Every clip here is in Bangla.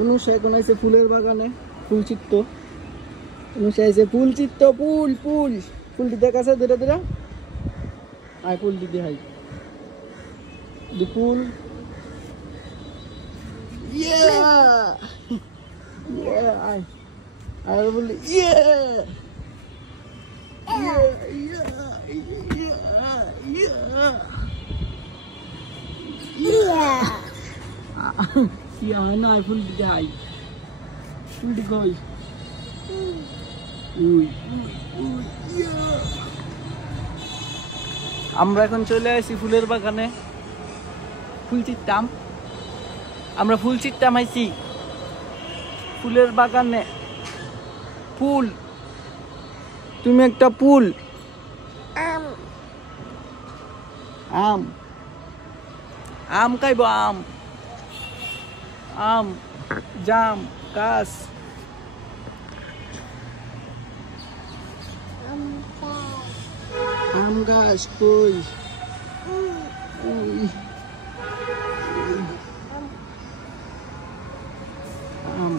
অনুষা এখন আইছে ফুলের বাগানে, ফুল চিত্ত। অনুষা আইছে ফুল চিত্ত, ফুল ফুল ফুলটি দেখাছে ধীরে ধীরে। আয় ফুল দিদি, হাই ফুল। আয় আর বলি না ফুল দিদি, হাই ফুলটি কই? আমরা এখন চলে আসি ফুলের বাগানে, ফুল চিত্তাম। আমরা ফুল চিত্তাম আইছি ফুলের বাগানে। ফুল, তুমি একটা ফুল। আম আম খাইব, আম আম জাম গাছ। আম গাছ কই? আম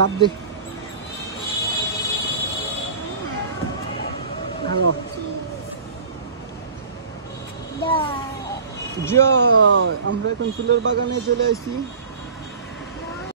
লাভ দে। হ্যালো জয়, আমরা এখন ফুলের বাগানে চলে আসছি।